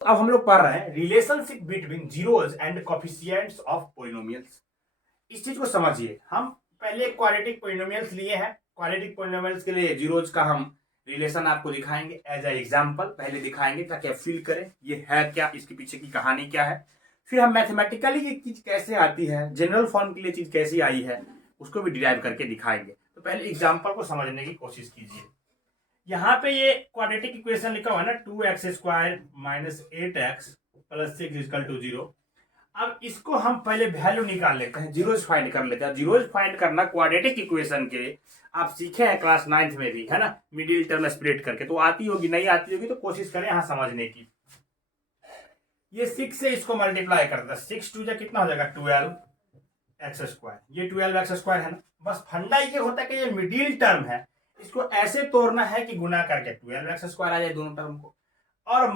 अब हम लोग पढ़ रहे हैं relationship between zeros and coefficients of polynomials. इस चीज को समझिए, हम पहले क्वाड्रेटिक पोलिनोमियल्स लिए हैं। क्वाड्रेटिक पोलिनोमियल्स के लिए जीरोज का हम रिलेशन आपको दिखाएंगे एज ए एग्जांपल, पहले दिखाएंगे ताकि आप फील करें ये है क्या, इसके पीछे की कहानी क्या है। फिर हम मैथमेटिकली ये चीज कैसे आती है, जनरल फॉर्म के लिए चीज कैसी आई है, उसको भी डिराइव करके दिखाएंगे। तो पहले एग्जाम्पल को समझने की कोशिश कीजिए। यहाँ पे ये क्वाड्रेटिक इक्वेशन लिखा हुआ है ना, 2x² minus 8x plus 6 equal to 0। अब इसको हम पहले वैल्यू निकाल लेते हैं, जीरोज फाइंड कर लेते हैं। जीरोज फाइंड करना क्वाड्रेटिक इक्वेशन के आप सीखे हैं क्लास 9th में भी, है ना, मिडिल टर्म स्प्लिट करके। तो आती होगी, नहीं आती होगी तो कोशिश करें यहाँ समझने की। ये 6 से इसको मल्टीप्लाई करता है, 6 2 कितना हो जाएगा 12x²। ये 12x² है ना। बस फंडा ये होता है कि ये मिडिल टर्म है, इसको ऐसे तोड़ना है कि गुना करके 12x² आ जाए दोनों टर्म को, और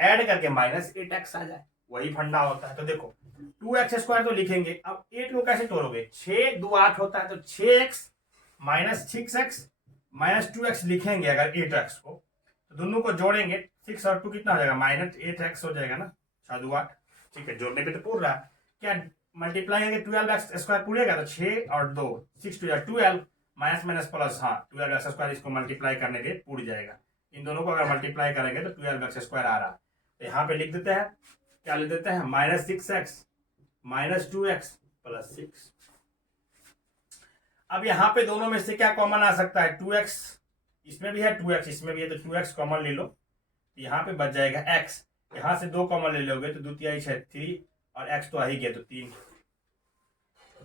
ऐड करके माइनस 8x आ जाए। वही फंडा होता है। तो देखो 2x² तो लिखेंगे, अब 8 को कैसे तोड़ोगे, 6 2 8 होता है, तो 6x minus 6x minus 2x लिखेंगे। अगर 8x को तो दोनों को जोड़ेंगे, 6 और 2 कितना हो जाएगा, माइनस 8x हो जाएगा ना, 6 2 8। ठीक है, जोड़ने पे तो पूर रहा है। क्या मल्टीप्लाई करके 12x² पूरेगा, तो 6 और 2 6 2 12 माइनस माइनस प्लस, हाँ 12x²। इसको मल्टीप्लाई करने पे पूर जाएगा। इन दोनों को अगर मल्टीप्लाई करेंगे तो 12x² आ रहा है। तो यहाँ पे लिख देते हैं, क्या लिख देते हैं, minus 6x minus 2x plus 6। अब यहाँ पे दोनों में से क्या कॉमन आ सकता है, 2x इसमें भी है, 2x इसमें भी है, तो 2x कॉमन ले लो, तो यहाँ पे बच जाएगा x। यहाँ से 2 कॉमन ले लोगे तो 2 3 6 3, और x तो आ ही गया तो 3।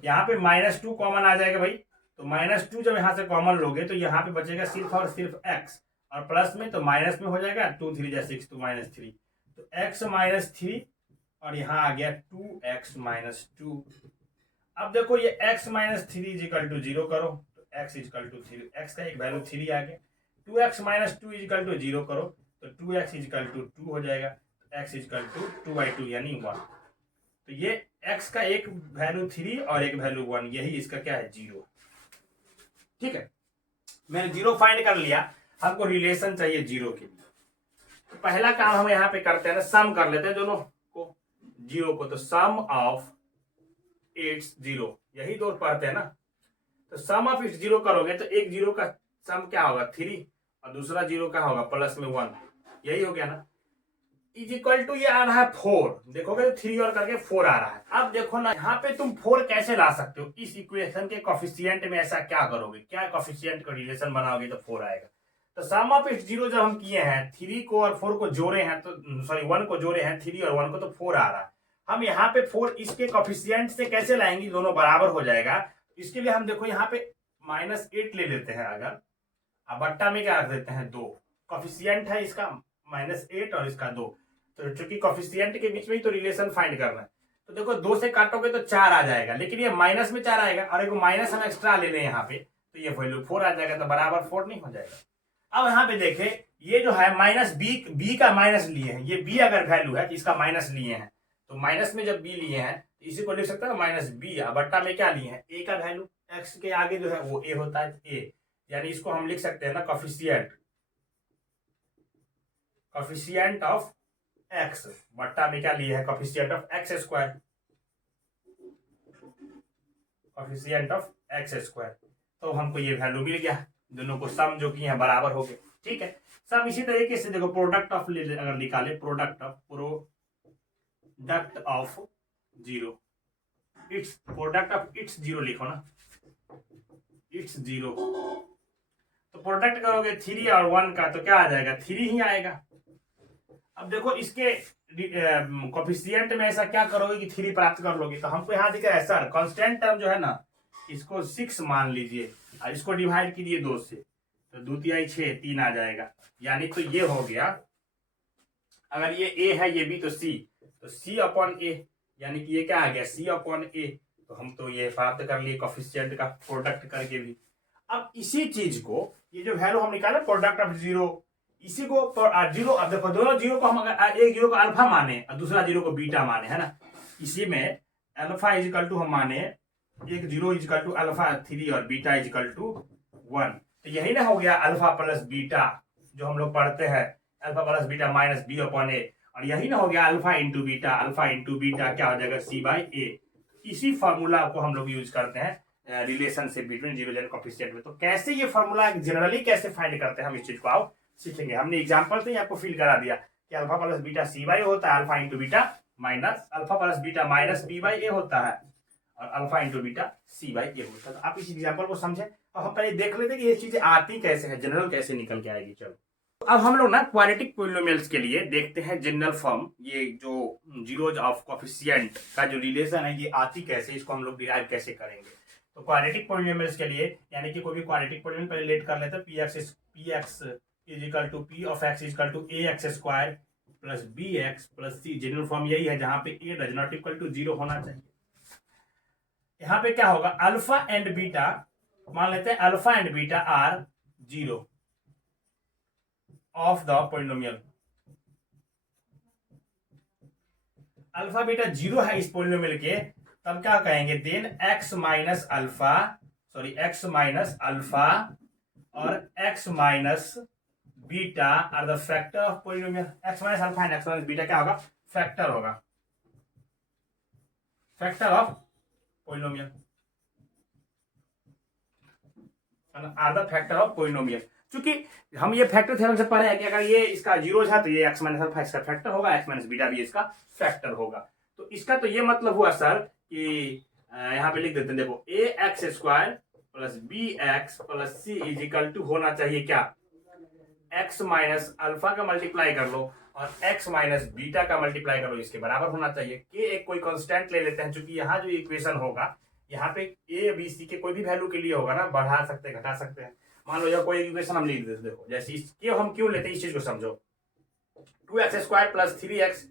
यहाँ पे -2 कॉमन आ जाएगा भाई, तो -2 जब यहाँ से कॉमन लोगे तो यहाँ पे बचेगा सिर्फ और सिर्फ x, और प्लस में तो माइनस में हो जाएगा, 2 3 6 तो -3, तो x -3, और यहाँ आ गया 2x -2। अब देखो ये x -3 इजिकल टू 0 करो, तो x इजिकल टू 3, x का एक वैल्यू 3 आ गया। 2x -2 इजिकल टू 0 करो, तो 2x इजिकल टू 2 हो जाएगा, तो x इजिकल टू 2/2 यानी 1। तो ये x का एक वैल्यू 3 और एक वैल्यू 1, यही इसका क्या है, 0। ठीक है, मैंने 0 फाइंड कर लिया, हमको रिलेशन चाहिए 0 के लिए। तो पहला काम हम यहाँ पे करते हैं ना, सम कर लेते हैं दोनों को, 0 को, तो सम ऑफ इट्स 0, यही दो पढ़ते हैं ना। तो सम ऑफ इट्स 0 करोगे तो एक 0 का सम क्या होगा 3, और दूसरा 0 का होगा प्लस में 1, यही हो गया ना। इज इक्वल टू ये आ रहा है 4, देखोगे तो 3 और करके 4 आ रहा है। अब देखो ना, यहाँ पे तुम 4 कैसे ला सकते हो, इस इक्वेशन के कोफिशिएंट में ऐसा क्या करोगे, क्या कोफिशिएंट का रिलेशन बनाओगे तो 4 आएगा। तो सम ऑफ इट्स 0 जब हम किए हैं, 3 को और 4 को जोड़े हैं, तो सॉरी 1 को जोड़े हैं, 3 और 1 को, तो 4 आ रहा है। हम यहाँ पे 4 इसके कोफिशिएंट से कैसे लाएंगे, दोनों बराबर हो जाएगा। इसके लिए हम देखो यहाँ पे -8 ले लेते हैं, अगर अब बट्टा में क्या रख देते हैं 2, कोफिशिएंट है इसका -8 और इसका 2, तो चूंकि कोफिशिएंट के बीच में ही तो रिलेशन फाइंड करना है। तो देखो 2 से काटोगे तो 4 आ जाएगा, लेकिन ये माइनस में 4 आएगा, और एक माइनस हम एक्स्ट्रा ले लें यहाँ पे, तो ये वैल्यू 4 आ जाएगा, तो बराबर 4 नहीं हो जाएगा। अब यहाँ पे देखे, ये जो है माइनस बी का माइनस लिए हैं, ये बी अगर वैल्यू है तो इसका माइनस लिए हैं, तो माइनस में जब बी लिए हैं तो इसी को लिख सकते हैं -b, बट्टा में क्या लिए हैं, ए का वैल्यू, एक्स के आगे जो है वो ए होता है, ए, यानी इसको हम लिख सकते हैं ना कोफिशिएंट ऑफ एक्स, बट्टा में क्या लिए है, coefficient of x², coefficient of x²। तो हमको ये वैल्यू मिल गया, दोनों को सम जो किए हैं बराबर हो गए। ठीक है, सम इसी तरीके से देखो, प्रोडक्ट ऑफ अगर निकाले, product of 0, it's product of its 0 लिखो ना, इट्स 0, तो प्रोडक्ट करोगे 3 और 1 का, तो क्या आ जाएगा, 3 ही आएगा। अब देखो इसके कोफिशिएंट में ऐसा क्या करोगे कि 3 प्राप्त कर लोगे, तो हमको यहाँ दिखा है सर कांस्टेंट टर्म जो है ना, इसको 6 मान लीजिए, और इसको डिवाइड कीजिए 2 से, तो 2 3 6 3 आ जाएगा, यानी तो ये हो गया, अगर ये a है ये b तो c, तो c अपॉन a, यानी कि ये क्या आ गया, c अपॉन a। तो हम तो ये प्राप्त कर लिए कोफिशिएंट का प्रोडक्ट करके भी। अब इसी चीज को, ये जो वैल्यू हम निकाले प्रोडक्ट ऑफ 0, इसी को 0, अब देखो दोनों 0 को हम अगर एक 0 को अल्फा माने और दूसरा 0 को बीटा माने, है ना, इसी में अल्फा इजिकल टू हम माने एक 0 इजिकल टू अल्फा 3 और बीटा इजिकल टू 1, तो यही ना हो गया अल्फा प्लस बीटा, जो हम लोग पढ़ते हैं alpha plus beta minus b upon a, और यही ना हो गया अल्फा इंटू बीटा क्या हो जाएगा C/A। इसी फार्मूला को हम लोग यूज करते हैं relationship between zero Z coefficient में। तो कैसे ये फार्मूला जनरली कैसे फाइंड करते हैं हम इस चीज को आओ सीखेंगे। हमने एग्जांपल से ही आपको फील करा दिया कि अल्फा प्लस बीटा C/A होता है, alpha into beta minus alpha plus beta minus B/A होता है, और अल्फा इंटू बीटा C/A होता है। तो आप इस एग्जाम्पल को समझे और हम पहले देख लेते हैं कि ये चीजें आती कैसे है, जनरल कैसे निकल के आएगी। चलो अब हम लोग ना क्वाड्रेटिक पॉलिनोमियल्स के लिए देखते हैं जनरल फॉर्म, ये जो जीरोज ऑफ कोफिशिएंट का जो रिलेशन है ये आती कैसे, इसको हम लोग डिराइव कैसे करेंगे। तो क्वाड्रेटिक पॉलिनोमियल्स के लिए यानी कि कोई भी क्वाड्रेटिक पॉलिनोमियल पहले लेट कर लेते हैं px is equal to p of x is equal to ax square plus bx plus c। General form यही है जहां पे a does not equal to 0 होना चाहिए। यहाँ पे क्या होगा, अल्फा एंड बीटा, मान लेते हैं alpha and beta are 0 of the polynomial. Alpha beta 0 है इस पॉलिनोमियल के, तब क्या कहेंगे, देन x माइनस अल्फा और x minus beta are the factor of polynomial. x minus alpha and x minus beta क्या होगा, फैक्टर होगा, factor of polynomial are the factor of polynomial. क्योंकि हम ये फैक्टर थ्योरम से पढ़े हैं कि अगर ये इसका जीरो है तो ये x माइनस अल्फा इसका फैक्टर होगा, x माइनस बीटा भी इसका फैक्टर होगा। तो इसका तो ये मतलब हुआ सर कि यहाँ पे लिख देते हैं, देखो ax square plus bx plus c is equal to होना चाहिए क्या, x माइनस अल्फा का मल्टीप्लाई कर लो और x माइनस बीटा का मल्टीप्लाई कर लो, इसके बराबर होना चाहिए। k एक कोई कांस्टेंट ले लेते हैं, क्योंकि यहाँ जो इक्वेशन होगा यहाँ पे a b c के कोई भी वैल्यू के लिए होगा ना, बढ़ा सकते हैं घटा सकते हैं। मान लो कोई इक्वेशन हम लिख देते, देखो जैसे इसके हम क्यों लेते हैं इस चीज को समझो, 2x square plus 3x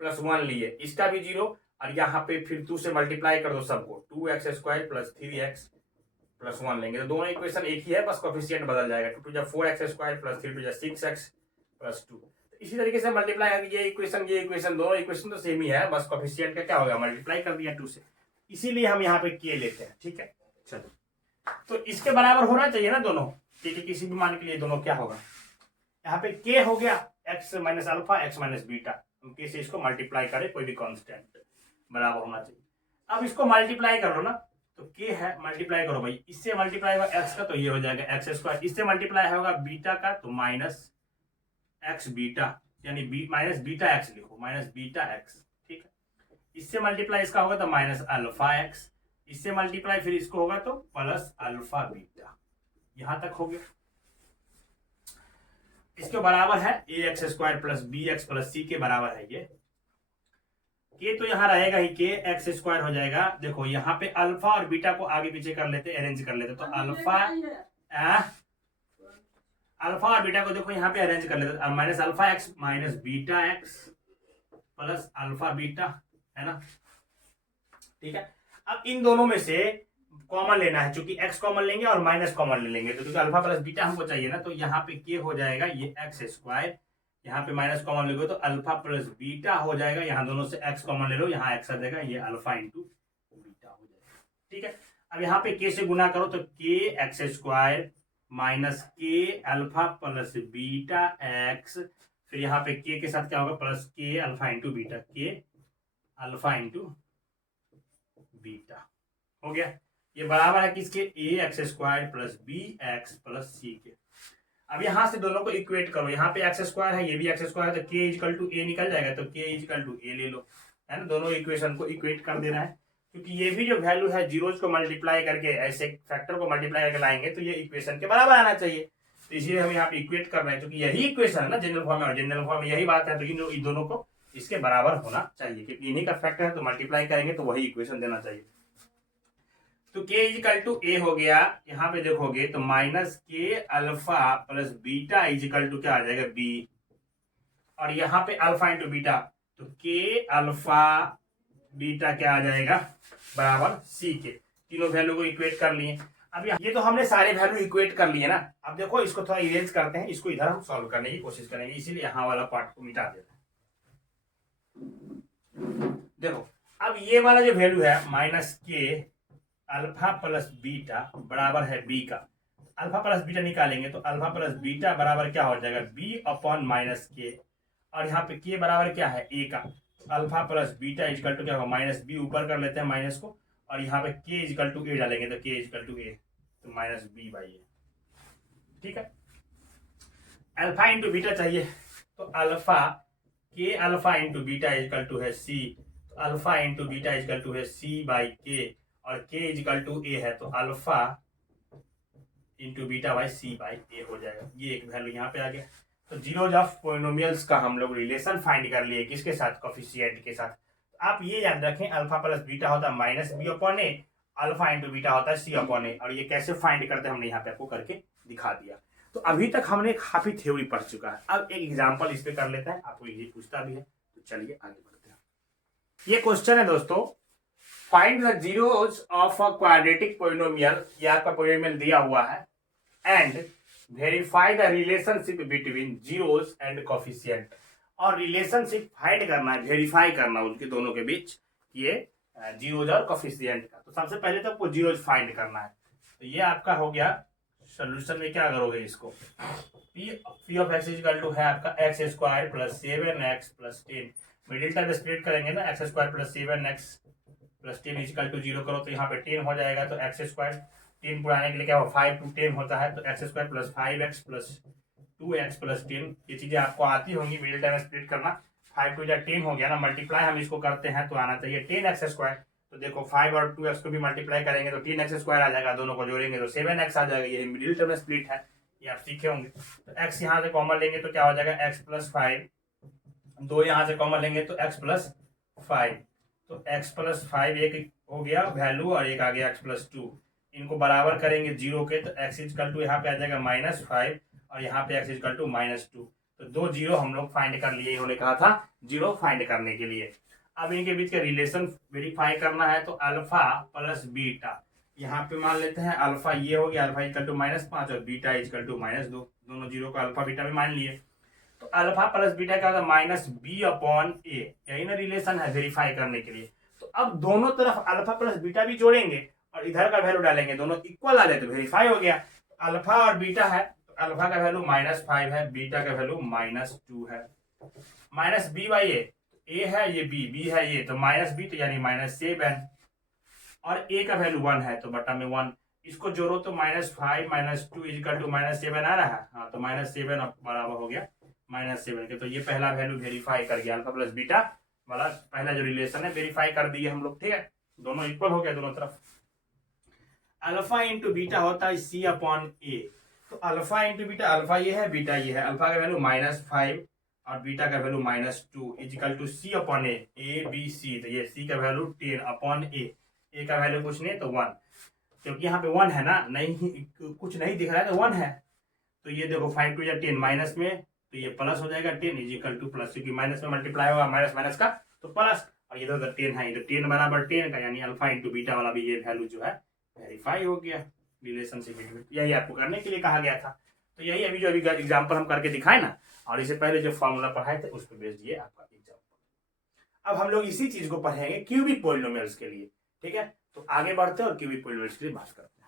plus 1 लिए, इसका भी 0 और यहाँ पे फिर 2 से मल्टीप्लाई कर दो सबको, 2x square plus 3x plus 1 लेंगे तो दोनों इक्वेशन एक ही है, बस कोफिशिएंट बदल जाएगा, 2 to 4x square plus 3 to 6x plus 2। इसी तरीके से मल्टीप्लाई, ये इक्वेशन दोनों इक्वेशन तो सेम ही है, बस कोफिशिएंट का क्या होगा, मल्टीप्लाई कर दिया 2 से, इसीलिए हम यहाँ पे k लेते हैं। ठीक है, चलो तो इसके बराबर होना चाहिए ना दोनों, ठीक है, किसी भी मान के लिए दोनों क्या होगा, यहाँ पे k हो गया x minus alpha x minus beta, हम k से इसको मल्टीप्लाई करें कोई भी कांस्टेंट, बराबर होना चाहिए। अब इसको मल्टीप्लाई कर लो ना, तो k है, मल्टीप्लाई करो भाई, इससे मल्टीप्लाई होगा x का तो ये हो जाएगा x स्क्वायर, इससे मल्टीप्लाई होगा बीटा का तो माइनस x बीटा, यानी माइनस बीटा x लिखो, माइनस बीटा x। ठीक है, इससे मल्टीप्लाई इसका होगा तो माइनस अल्फा x, इससे मल्टीप्लाई फिर इसको होगा तो प्लस अल्फा बीटा, यहां तक हो गया। इसके बराबर है ax square plus bx plus c के बराबर है ये, k तो यहां रहेगा ही, k x स्क्वायर हो जाएगा। देखो यहाँ पे अल्फा और बीटा को आगे पीछे कर लेते, अरेंज कर लेते, तो अल्फा और बीटा को देखो यहाँ पे अरेंज कर लेते, minus alpha x minus beta x plus alpha beta, है ना। ठीक है, अब इन दोनों में से कॉमन लेना है, क्योंकि x कॉमन लेंगे और माइनस कॉमन ले लेंगे, तो क्योंकि अल्फा प्लस बीटा हमको चाहिए ना, तो यहाँ पे k हो जाएगा ये x स्क्वायर, यहाँ पे माइनस कॉमन लेंगे तो अल्फा प्लस बीटा हो जाएगा, यहाँ दोनों से x कॉमन ले लो, यहाँ x आ जाएगा, ये अल्फा इंटू बीटा हो जाएगा। ठीक है, अब यहाँ पे k से गुना करो तो k x square minus k alpha plus beta x, फिर यहाँ पे k के साथ क्या होगा, plus k alpha into beta, k alpha into beta हो गया। ये बराबर है किसके, a x square plus b x plus c के। अब यहां से दोनों को इक्वेट करो, यहाँ पे एक्स स्क्वायर है, ये भी एक्स स्क्वायर है, तो k इक्वल टू ए निकल जाएगा, तो k इक्वल टू ए ले लो, है ना। दोनों इक्वेशन को इक्वेट कर देना है, क्योंकि ये भी जो वैल्यू है जीरोज को मल्टीप्लाई करके, ऐसे फैक्टर को मल्टीप्लाई करके लाएंगे तो ये इक्वेशन के बराबर आना चाहिए, तो इसलिए हम यहाँ पे इक्वेट कर रहे हैं, क्योंकि यही इक्वेशन है ना जनरल फॉर्म में, और जनरल फॉर्म में यही बात है, तो इन दोनों को इसके बराबर होना चाहिए, क्योंकि इन्हीं का फैक्टर है, तो मल्टीप्लाई करेंगे तो वही इक्वेशन देना चाहिए। तो k इजिकल टू ए हो गया, यहाँ पे देखोगे तो माइनस के alpha plus beta is equal to क्या आ जाएगा, b, और यहाँ पे अल्फा इंटू बीटा, तो k अल्फा बीटा क्या आ जाएगा, बराबर c के। तीनों वैल्यू को इक्वेट कर लिए। अब ये तो हमने सारे वैल्यू इक्वेट कर लिए ना, अब देखो इसको थोड़ा इरेज करते हैं, इसको इधर हम सॉल्व करने की कोशिश करेंगे, इसीलिए यहाँ वाला पार्ट को मिटा देते हैं। देखो अब ये वाला जो वैल्यू है माइनस के अल्फा प्लस बीटा बराबर है b का, अल्फा प्लस बीटा निकालेंगे तो अल्फा प्लस बीटा बराबर क्या हो जाएगा, b अपॉन माइनस के, और यहाँ पे के बराबर क्या है ए का, alpha plus beta is equal to क्या होगा माइनस बी, ऊपर कर लेते हैं माइनस को, और यहाँ पे के इजकल टू ए डालेंगे तो के इजकल टू ए, तो माइनस बी बाई ए। ठीक है, अल्फा इंटू बीटा चाहिए, तो अल्फा के alpha into beta is equal to है सी, तो alpha into beta is equal to है सी बाई के, और के इजकल टू ए है तो alpha into beta by c by a हो जाएगा। ये एक वैल्यू यहाँ पे आ गया। तो जीरोज ऑफ पॉलिनोमियल्स का हम लोग रिलेशन फाइंड कर लिए, किसके साथ, कोफिशिएंट के साथ। आप ये याद रखें अल्फा प्लस बीटा होता है माइनस बी अपॉन ए, अल्फा इंटू बीटा होता है सी अपॉन ए, और ये कैसे फाइंड करते हैं हमने यहाँ पे आपको करके दिखा दिया। तो अभी तक हमने काफी थ्योरी पढ़ चुका है, अब एक एग्जाम्पल इस पे कर लेते हैं, आपको ये पूछता भी है, तो चलिए आगे बढ़ते हैं। ये क्वेश्चन है दोस्तों, find the zeros of a quadratic polynomial, ये आपका पॉलिनोमियल दिया हुआ है, and verify the relationship between zeros and coefficient, और रिलेशनशिप फाइंड करना है, वेरीफाई करना उनके दोनों के बीच ये जीरोज और कोफिशिएंट का। तो सबसे पहले तो आपको जीरोज फाइंड करना है, तो ये आपका हो गया। सोल्यूशन में क्या करोगे, इसको P of X is equal to है आपका X square plus 7x plus 10, middle term split करेंगे ना, X square plus 7x plus 10 is equal to 0 करो तो यहाँ पे 10 हो जाएगा, तो एक्स स्क्वायर 10 पुराने के लिए क्या हो 5 to 10 होता है, तो x square plus 5x plus 2x plus 10, ये चीजें आपको आती होंगी, मिडिल टर्म स्प्लिट करना। 5 to 10 हो गया ना, मल्टीप्लाई हम इसको करते हैं तो आना चाहिए 10x स्क्वायर, तो देखो 5 और 2x को भी मल्टीप्लाई करेंगे तो 10x स्क्वायर आ जाएगा, दोनों को जोड़ेंगे तो 7x आ जाएगा, ये मिडिल टर्म स्प्लिट है, ये आप सीखे होंगे। तो x यहाँ से कॉमन लेंगे तो क्या हो जाएगा x प्लस 5, 2 यहाँ से कॉमन लेंगे तो x प्लस 5, तो x प्लस 5 एक हो गया वैल्यू और एक आ गया x प्लस 2, इनको बराबर करेंगे 0 के, तो x इजकल टू यहाँ पे आ जाएगा -5 और यहाँ पे x इजकल टू -2, तो 2 जीरो हम लोग फाइंड कर लिए, इन्होंने कहा था जीरो फाइंड करने के लिए। अब इनके बीच का रिलेशन वेरीफाई करना है, तो अल्फा प्लस बीटा, यहाँ पे मान लेते हैं अल्फा ये हो गया, अल्फा इजकल टू -5 और बीटा इजकल टू -2, दोनों जीरो को अल्फा बीटा में मान लिए। तो अल्फा प्लस बीटा क्या होता है -b अपॉन ए, यही ना रिलेशन है वेरीफाई करने के लिए। तो अब दोनों तरफ अल्फा प्लस बीटा भी जोड़ेंगे और इधर का वैल्यू डालेंगे, दोनों इक्वल आ जाए तो वेरीफाई हो गया। अल्फा और बीटा है, तो अल्फा का वैल्यू -5 है, बीटा का वैल्यू -2 है, -b बाई ए है, ये b है ये, तो -b तो यानी -7, और a का वैल्यू 1 है तो बटा में 1, इसको जोड़ो तो -5 -2 इजकल टू -7 आ रहा है, हाँ तो -7 बराबर हो गया -7 के। तो ये पहला वैल्यू वेरीफाई कर गया, अल्फा प्लस बीटा वाला पहला जो रिलेशन है वेरीफाई कर दिए हम लोग, ठीक है, दोनों इक्वल हो गया दोनों तरफ। अल्फा इंटू बीटा होता है सी अपॉन ए, तो अल्फा इंटू बीटा, अल्फा ये है बीटा ये है, अल्फा का वैल्यू -5 और बीटा का value -2 is equal to C upon A B C, तो ये सी का वैल्यू 10 अपॉन ए का वैल्यू कुछ नहीं तो 1, क्योंकि यहाँ पे 1 है ना, नहीं कुछ नहीं दिख रहा है तो 1 है, तो ये देखो 5 to 10 माइनस में, तो ये प्लस हो जाएगा 10 इजिकल टू प्लस, क्योंकि माइनस में मल्टीप्लाई होगा माइनस माइनस का तो प्लस, और ये तो 10 है, ये तो 10 बराबर 10 का, यानी अल्फा इंटू बीटा वाला भी ये वैल्यू जो है वेरीफाई हो गया रिलेशनशिप बिटवीन, यही आपको करने के लिए कहा गया था। तो यही अभी जो अभी एग्जाम्पल हम करके दिखाए ना, और इससे पहले जो फॉर्मूला पढ़ाए थे उस पर बेस्ड ये आपका एग्जाम्पल। अब हम लोग इसी चीज को पढ़ेंगे क्यूबिक पॉलिनोमियल्स के लिए, ठीक है, तो आगे बढ़ते हैं और क्यूबिक पॉलिनोमियल्स के लिए बात करते हैं।